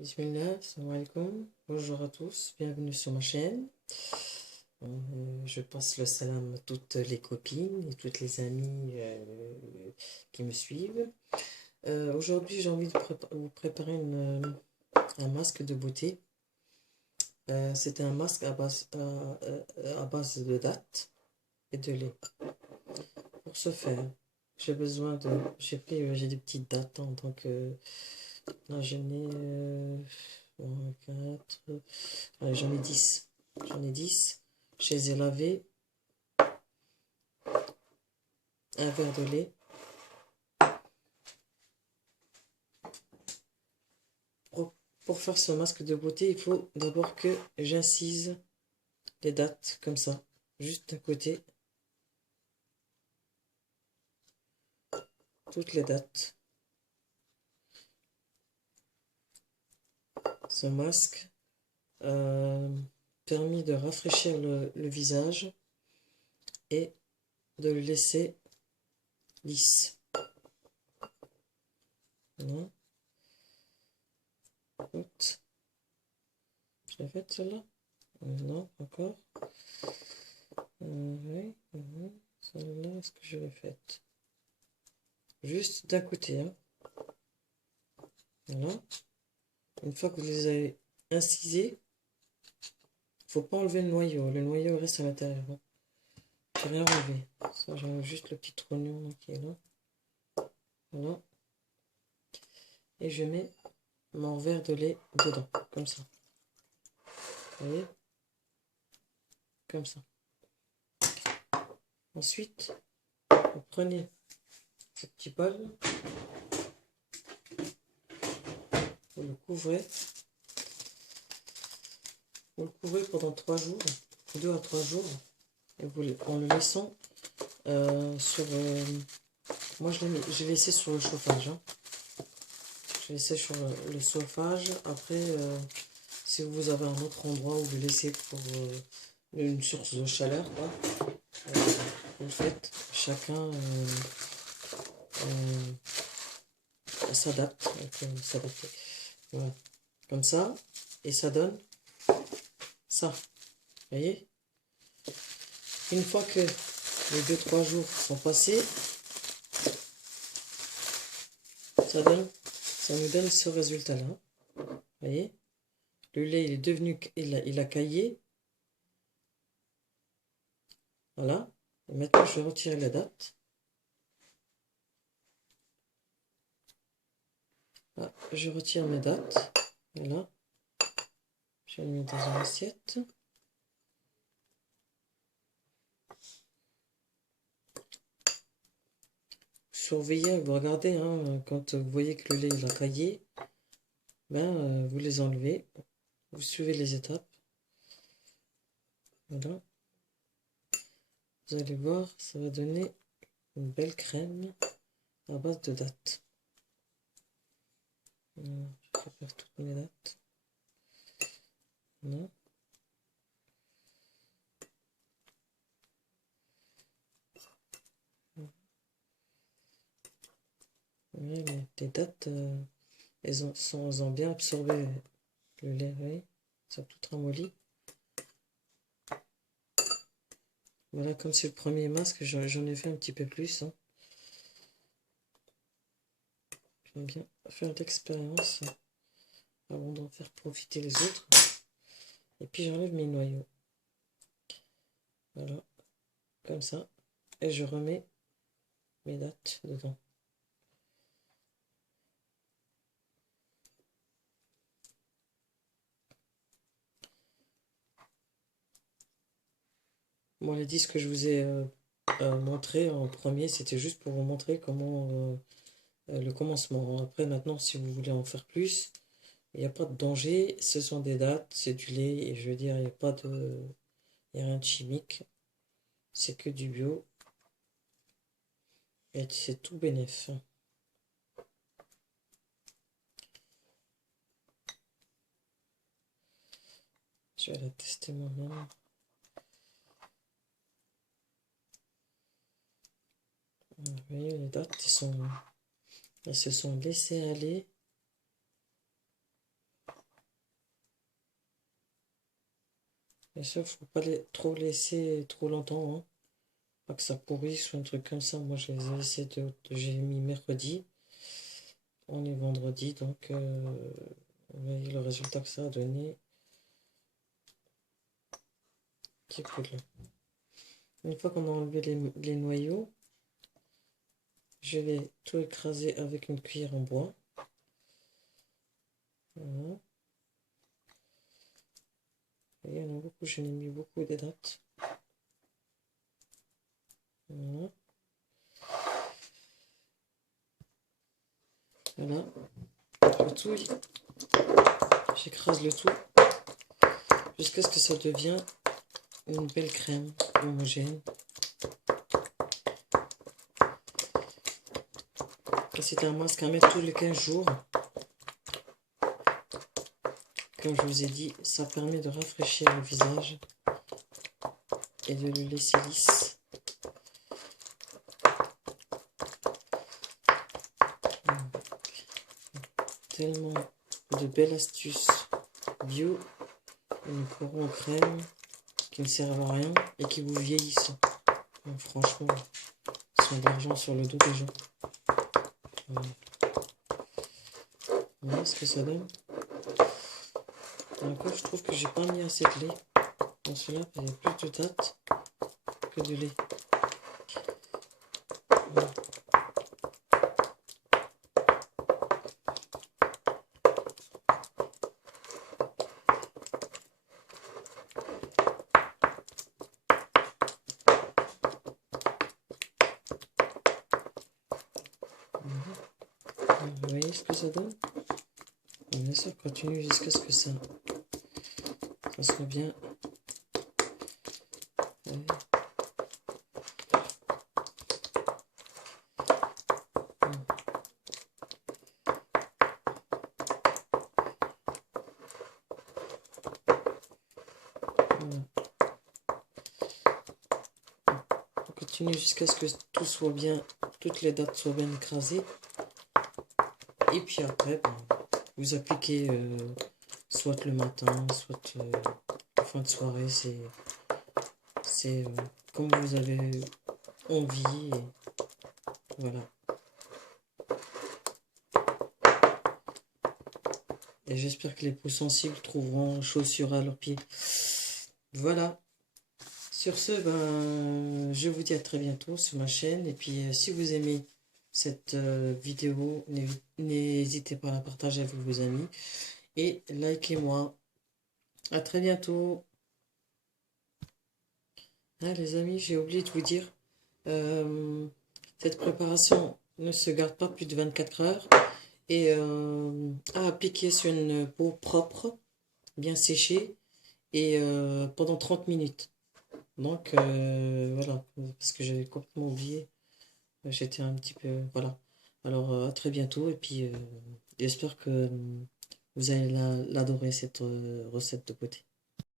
Bismillah, salam alaikum. Bonjour à tous, bienvenue sur ma chaîne. Je passe le salam à toutes les copines et toutes les amies qui me suivent. Aujourd'hui, j'ai envie de vous préparer un masque de beauté. C'est un masque à base de dattes et de lait. Pour ce faire, j'ai besoin de... J'ai des petites dattes, hein, donc là j'en ai 4, j'en ai 10. J'en ai 10. Je les ai lavés. Un verre de lait. Pour faire ce masque de beauté, il faut d'abord que j'incise les dattes comme ça, juste d'un côté. Toutes les dattes. Ce masque a permis de rafraîchir le visage et de le laisser lisse. Voilà. Je l'ai faite celle-là? Non, encore. Oui, celle-là, est-ce que je l'ai faite? Juste d'un côté, hein. Voilà. Une fois que vous les avez incisés, il ne faut pas enlever le noyau. Le noyau reste à l'intérieur. Je n'ai rien enlevé. Ça, j'enlève juste le petit trognon qui est là. Voilà. Et je mets mon verre de lait dedans, comme ça. Vous voyez? Comme ça. Ensuite, vous prenez ce petit bol. Vous le couvrez. Vous le couvrez pendant 3 jours, 2 à 3 jours. Et en le laissant sur... moi, je l'ai laissé sur le chauffage. Hein. Je l'ai laissé sur le chauffage. Après, si vous avez un autre endroit où vous laissez pour une source de chaleur, quoi, vous le faites. Chacun s'adapte. S'adapter. Voilà. Comme ça. Et ça donne ça. Vous voyez? Une fois que les 2-3 jours sont passés, ça nous donne ce résultat-là. Vous voyez? Le lait, il est devenu, il a caillé. Voilà. Et maintenant, je vais retirer la date. Là, je retire mes dates. Voilà. Je vais le mettre dans une assiette. Surveillez, vous regardez, hein, quand vous voyez que le lait il a caillé, ben, vous les enlevez. Vous suivez les étapes. Voilà. Vous allez voir, ça va donner une belle crème à base de dattes. Je vais faire toutes mes dattes. Voilà. Voilà, les dattes, elles ont bien absorbé le lait, vous voyez, ça a tout ramolli. Voilà, comme c'est le premier masque, j'en ai fait un petit peu plus. Hein. J'aime bien faire l'expérience avant d'en faire profiter les autres. Et puis j'enlève mes noyaux. Voilà, comme ça. Et je remets mes dattes dedans. Bon, les disques que je vous ai montré en premier, c'était juste pour vous montrer comment le commencement. Après, maintenant, si vous voulez en faire plus, il n'y a pas de danger. Ce sont des dattes, c'est du lait, et je veux dire, il n'y a pas de... Il n'y a rien de chimique. C'est que du bio. Et c'est tout bénef. Je vais la tester moi-même. Vous voyez, les dates, elles se sont laissées aller. Bien sûr, faut pas trop laisser trop longtemps, hein. Pas que ça pourrisse ou un truc comme ça. Moi, j'ai mis mercredi. On est vendredi, donc vous voyez le résultat que ça a donné. Petit peu là. Une fois qu'on a enlevé les noyaux, je vais tout écraser avec une cuillère en bois. Voilà. Et il y en a beaucoup, je n'ai mis beaucoup de dates. Voilà. Voilà. Le tout, j'écrase le tout jusqu'à ce que ça devienne une belle crème homogène. C'est un masque à mettre tous les 15 jours. Comme je vous ai dit, ça permet de rafraîchir le visage et de le laisser lisse. Tellement de belles astuces bio, une couronne en crème qui ne servent à rien et qui vous vieillissent. Donc, franchement, ils sont de l'argent sur le dos des gens. Voilà. Voilà ce que ça donne. Encore, je trouve que j'ai pas mis assez de lait. Dans celui-là, il y a plus de dattes que de lait. Voilà. Vous voyez ce que ça donne? Bien sûr, continue jusqu'à ce que ça soit bien. Ouais. Voilà. On continue jusqu'à ce que tout soit bien, toutes les dates soient bien écrasées. Et puis après, ben, vous appliquez soit le matin, soit en fin de soirée. C'est comme vous avez envie. Et voilà. Et j'espère que les peaux sensibles trouveront chaussures à leurs pieds. Voilà. Sur ce, ben, je vous dis à très bientôt sur ma chaîne. Et puis, si vous aimez cette vidéo, n'hésitez pas à la partager avec vos amis. Et likez-moi. À très bientôt. Ah, les amis, j'ai oublié de vous dire, cette préparation ne se garde pas plus de 24 heures. Et à appliquer sur une peau propre, bien séchée, et pendant 30 minutes. Donc, voilà, parce que j'avais complètement oublié. J'étais un petit peu... Voilà. Alors, à très bientôt. Et puis, j'espère que vous allez l'adorer, cette recette de beauté.